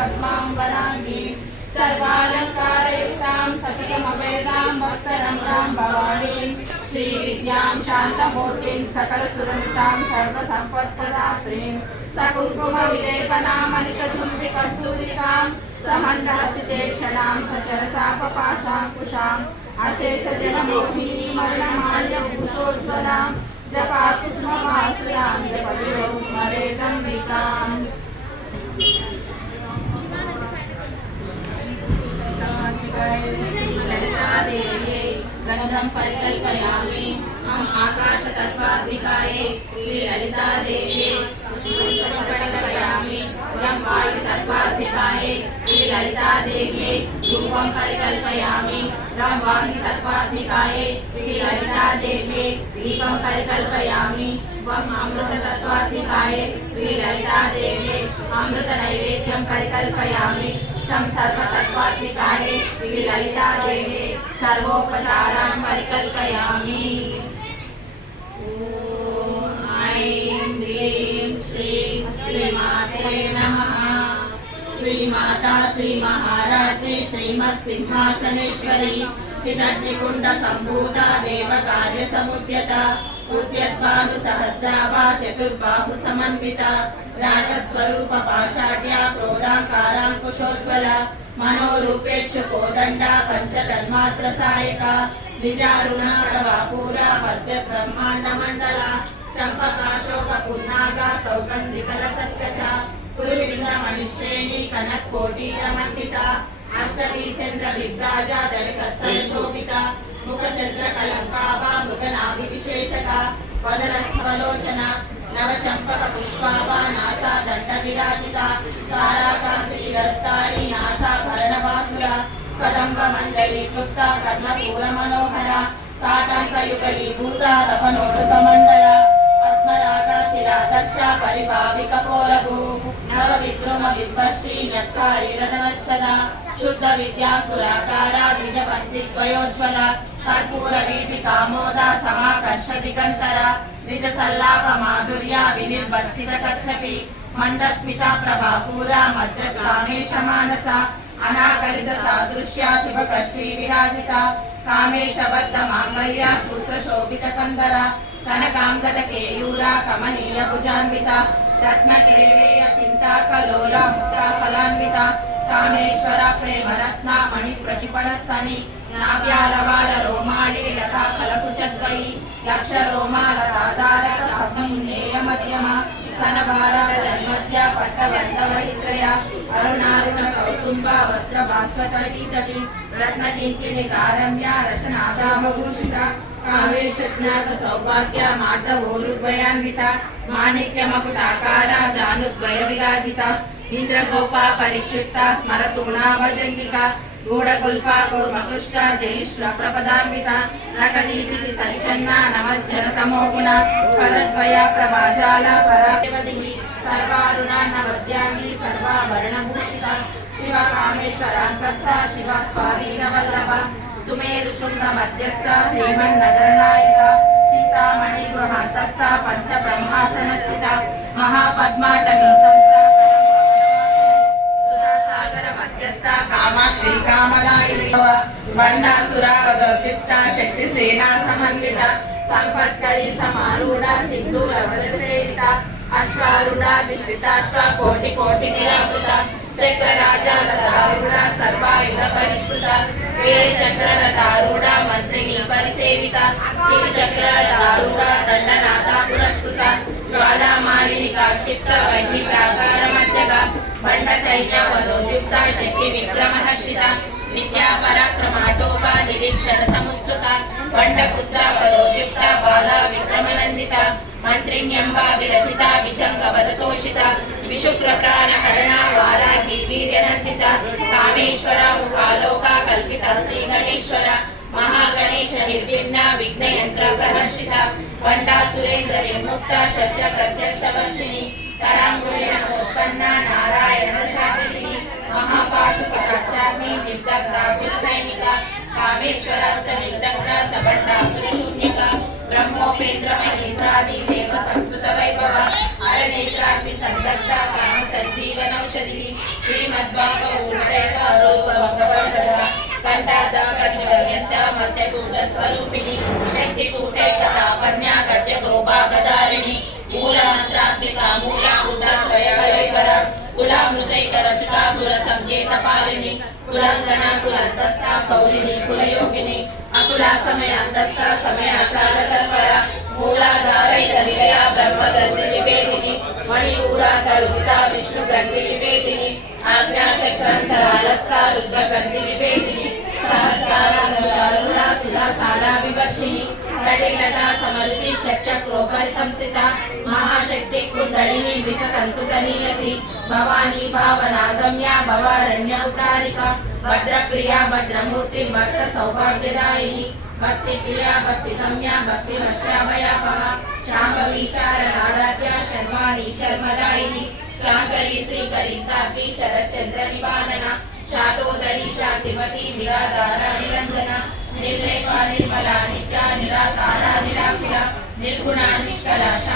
पद्मांबरांगी सर्वालंकारयुक्तां सततमवेदां भक्तनम्रां भवानीं श्रीविद्यां शान्तमूर्तिं सकलसुरनुतां सर्वसम्पत्प्रदात्रीं सकुङ्कुमविलेपनामलिकचुम्बिकस्तूलिकां समण्डहसितेक्षणां सचरचापपाशाङ्कुशाम् अशेषजनमोहिनीं मरणमाल्यभूषोज्ज्वलां जपाकुसुमवासुरां जपतिरो स्मरेदम्बिकाम्। ललितादेव्यै गन्धं परिकल्पयामि अहम् आकाशतत्त्वात्मिकायै श्रीललितादेव्यै पुष्पं परिकल्पयामि यं वायुतत्त्वात्मिकायै श्रीललितादेव्यै धूपं परिकल्पयामि यं वायुतत्त्वात्मिकायै श्रीललितादेव्यै दीपं परिकल्पयामि वं अमृततत्त्वात्मिकायै श्रीललितादेव्यै अमृतनैवेद्यं परिकल्पयामि सर्वतत्त्वात्मिकायै श्रीललितादेव्यै सर्वोपचारान् परिकल्पयामि। ऐं ह्रीं श्रीं श्रीमात्रे नमः। श्रीमाता श्रीमहाराज्ञी श्रीमत्सिंहासनेश्वरी चिदग्निकुण्डसम्भूता देवकार्यसमुद्यता उद्यद्भानुसहस्राभा चतुर्बाहुसमन्विता रागस्वरूप पाषाढ्या क्रोधाकाराङ्कुशोज्ज्वला मनोरूपेक्षुकोदण्डा पञ्चतन्मात्रसायका निजारुणा प्रभापूरा वज्रब्रह्माण्डमण्डला चम्पकाशोकपुन्नागा सौगन्धिकलसत्कचा कुरुविन्दमणिश्रेणी कनक्कोटीरमण्डिता अष्टमीचन्द्रविभ्राजा दलितस्तरशोभिता मुखचन्द्रकलङ्काभा मृगनाभिविशेषका वदनस्वलोचना नवचम्पकपुष्पाभा नासा दण्डविराजिता ताराकान्तिरस्सारी नासाभरणवासुरा कदम्बमञ्जलीकृता कर्णपूरमनोहरा ताटङ्कयुगलीभूता तपनोटुकमण्डला पद्मरागा शिलादर्शा परिभाविकपोलभू नवविद्रुमबिम्बश्री न्यक्कारिरदनच्छदा शुद्ध विद्याकुलाकारा द्विजपन्थिद्वयोज्ज्वला कर्पूरवीटिकामोदा समाकर्ष दिगन्तरा निज सल्लाप माधुर्या विनिर्वच्चित कच्छपि मन्दस्मिता प्रभापूरा मध्यग्रामेश मानसा अनाकलित सादृश्या शुभकश्री विराजिता कामेशबद्ध माङ्गल्या सूत्रशोभित कन्दरा कनकाङ्गद केयूरा कमनीय भुजान्विता रत्नकेलेय चिन्ताकलोला मुक्ता फलान्विता कामेश्वरा प्रेमरत्ना मणिप्रतिपणसनि नाभ्यालवाल रोमाली लता फलकुशद्वयी लक्ष रोमालतादारक हसमुन्नेय मध्यमा स्तनभारा तन्मध्या पट्टबन्धवलित्रया अरुणारुण कौस्तुम्बा वस्त्रभास्वतटीतटी रत्नकिङ्किणिकारम्या रशनादाभूषिता कामेशज्ञात सौभाग्या मार्दवोरुद्वयान्विता माणिक्यमकुटाकारा जानुद्वय विराजिता इंद्रगोपा परिक्षिप्ता स्मरतूणाभजङ्गिका गूढकुल्पा कूर्मकृष्टा जयुष्लप्रपदान्विता नकदीतिथि सञ्चन्ना नमज्जनतमोगुणा पदद्वया प्रभाजाला परादेवदिः सर्वारुणा नवद्याङ्गी सर्वाभरणभूषिता शिवा कामेश्वराङ्कस्था शिवा स्वाधीनवल्लभा सुमेरुशृङ्ग मध्यस्था श्रीमन्नगरनायिका चिन्तामणि गृहान्तस्था पञ्चब्रह्मासनस्थिता महापद्माटवी संस्था सुधासागर मध्यस्था कामाक्षी कामदायिनी बण्डासुरावदोद्युक्ता शक्तिसेना समन्विता सम्पत्करी समारूढा सिन्दूरव्रजसेविता अश्वारूढा दिश्विताश्वा कोटिकोटिनिरावृता चक्रराजालतारूढा सर्वायुधपरिष्कृता चक्ररथारूढा मन्त्रिणी परिसेविता चक्ररथारूढा दण्डनाथा पुरस्कृता ज्वालामालिनी काक्षिप्ता वह्निप्राकारमध्यगा बण्डसैन्यवदोद्युक्ता शक्तिविक्रमहर्षिता नित्या पराक्रमाटोपा निरीक्षणसमुत्सुका बण्डपुत्रा वदोद्युक्ता बाला विक्रमनन्दिता मन्त्रिण्यम्बा विरचिता विशङ्गवदतोषिता विशुक्रप्राणकरणा वाराही वीर्यनन्दिता कामेश्वरा मुखालोका कल्पिता श्रीगणेश्वरा महागणेश निर्विघ्ना विघ्नयन्त्र प्रहर्षिता बण्डासुरेन्द्र विमुक्ता शस्त्र प्रत्यक्षवर्षिणी कराङ्गुलेन उत्पन्ना नारायण शाकिनी महापाशुपदाश्चाग्नि निर्दग्धा सुरसैनिका कामेश्वरास्त निर्दग्धा सबण्डासुरशून्यका ब्रह्मोपेन्द्र महेन्द्रादि देव संस्कृत वैभव अरनेत्राग्नि संदग्धा काम संजीवनौषधि श्रीमती మద్భావ ఊరేక రూపమకవర్షద కంఠాద కర్ణివర్యంత మధ్యకూట స్వరూపిణి శక్తి కూటే కథాపన్యా గడ్యతోపాగదారిణి మూల మంత్రాత్మిక మూల కూటత్రయకర కులామృతైక రసికా కుల సంకేత పాలిని కులాంగన కులంతస్థ కౌలిని కులయోగిని అకుల సమయ అంతస్థ సమయాచార తత్పర మూలాధారైక నిలయ బ్రహ్మ గ్రంథి వివేదిని మణిపూర తరుగిత విష్ణు గ్రంథి వివేదిని ఆజ్ఞాచక్రంతరాళస్థ రుద్ర గ్రంథి వివేదిని సహస్రారుణ సుధా సారా వివర్షిణి కటిలత సమరుచి షట్చక్రోపరి సంస్థిత మహాశక్తి కుండలిని విసతంతు తనీయసి భవానీ భావనాగమ్య భవారణ్య ఉటారిక భద్రప్రియ భద్రమూర్తి భక్త సౌభాగ్యదాయిని భక్తి ప్రియా భక్తి గమ్య భక్తి వర్షాభయాపహ శాంభవి శారదారాధ్య శర్వాణి శర్మదాయిని శాంకరి శ్రీకరి సాధ్వి శరచంద్ర నివారణ శాతోదరి శాంతిమతి విరాధార నిరంజన నిర్లేప నిర్మల నిత్య నిరాకార నిరాకుల నిర్గుణ నిష్కల శాంతి